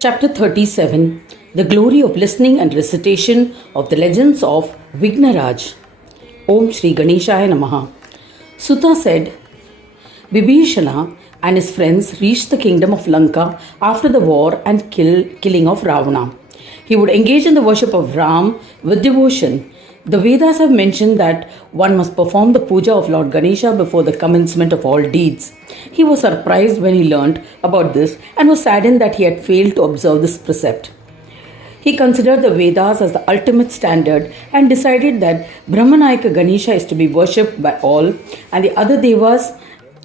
Chapter 37. The Glory of Listening and Recitation of the Legends of Vighnaraja. Om Shri Ganeshaya Namaha. Sutta said, Vibhishana and his friends reached the kingdom of Lanka after the war and killing of Ravana. He would engage in the worship of Ram with devotion. The Vedas have mentioned that one must perform the puja of Lord Ganesha before the commencement of all deeds. He was surprised when he learnt about this and was saddened that he had failed to observe this precept. He considered the Vedas as the ultimate standard and decided that Brahmanayaka Ganesha is to be worshipped by all and the other devas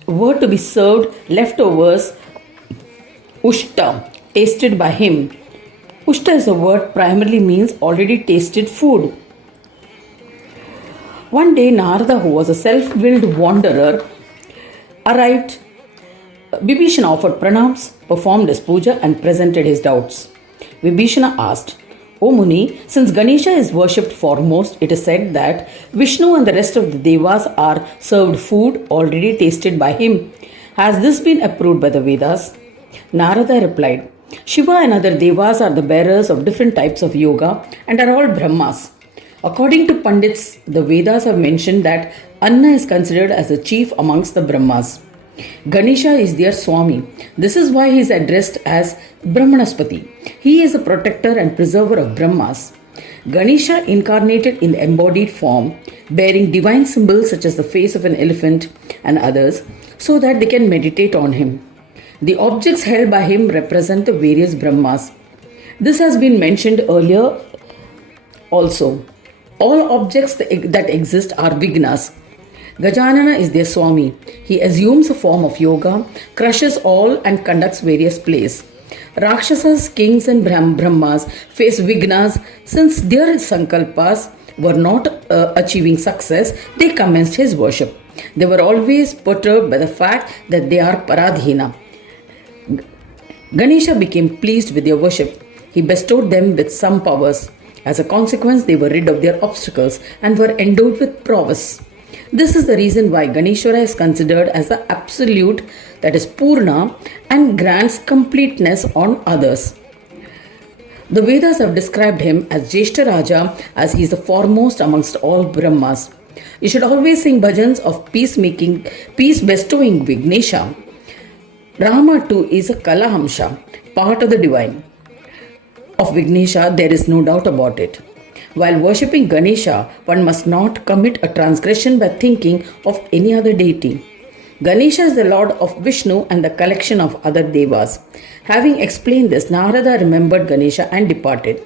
were to be served leftovers ushta, tasted by him. Ushta is a word primarily means already tasted food. One day Narada, who was a self-willed wanderer, arrived. Vibhishana offered pranams, performed his puja and presented his doubts. Vibhishana asked, O Muni, since Ganesha is worshipped foremost, it is said that Vishnu and the rest of the devas are served food already tasted by him. Has this been approved by the Vedas? Narada replied, Shiva and other devas are the bearers of different types of yoga and are all Brahmas. According to Pandits, the Vedas have mentioned that Anna is considered as the chief amongst the Brahmas. Ganesha is their Swami. This is why he is addressed as Brahmanaspati. He is a protector and preserver of Brahmas. Ganesha incarnated in the embodied form, bearing divine symbols such as the face of an elephant and others, so that they can meditate on him. The objects held by him represent the various Brahmas. This has been mentioned earlier also. All objects that exist are Vignas. Gajanana is their Swami. He assumes a form of yoga, crushes all and conducts various plays. Rakshasas, kings and Brahmas face Vignas. Since their sankalpas were not achieving success, they commenced his worship. They were always perturbed by the fact that they are Paradhina. Ganesha became pleased with their worship. He bestowed them with some powers. As a consequence, they were rid of their obstacles and were endowed with prowess. This is the reason why Ganeshwara is considered as the absolute, that is Purna, and grants completeness on others. The Vedas have described him as Jyeshtha as he is the foremost amongst all Brahmas. You should always sing bhajans of peacemaking, peace-bestowing Vignesha. Rama too is a Kalahamsha, part of the divine. Of Vignesha, there is no doubt about it. While worshipping Ganesha, one must not commit a transgression by thinking of any other deity. Ganesha is the lord of Vishnu and the collection of other devas. Having explained this, Narada remembered Ganesha and departed.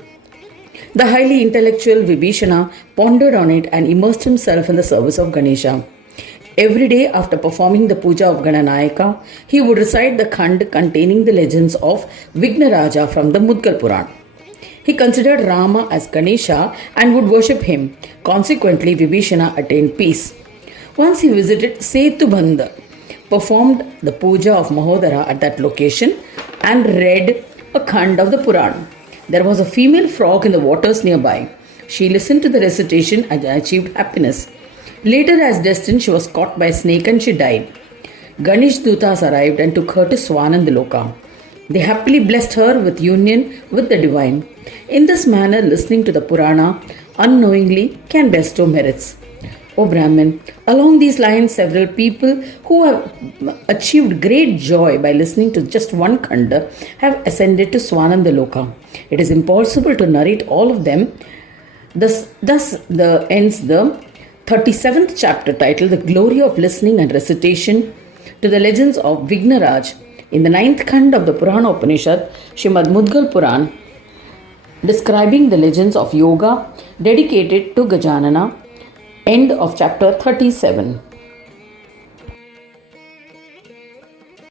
The highly intellectual Vibhishana pondered on it and immersed himself in the service of Ganesha. Every day after performing the puja of Gananayaka, he would recite the khand containing the legends of Vighnaraja from the Mudgal Puran. He considered Rama as Ganesha and would worship him. Consequently, Vibhishana attained peace. Once he visited Setubandha, performed the puja of Mahodara at that location and read a khand of the Puran. There was a female frog in the waters nearby. She listened to the recitation and achieved happiness. Later, as destined, she was caught by a snake and she died. Ganesh Dutas arrived and took her to Swanandaloka. They happily blessed her with union with the divine. In this manner, listening to the Purana unknowingly can bestow merits. O Brahman, along these lines, several people who have achieved great joy by listening to just one khanda have ascended to Swanandaloka. It is impossible to narrate all of them. Thus ends the 37th chapter titled The Glory of Listening and Recitation to the Legends of Vighnaraja. In the 9th Khand of the Purana Upanishad, Srimad Mudgal Puran, describing the legends of yoga dedicated to Gajanana. End of chapter 37.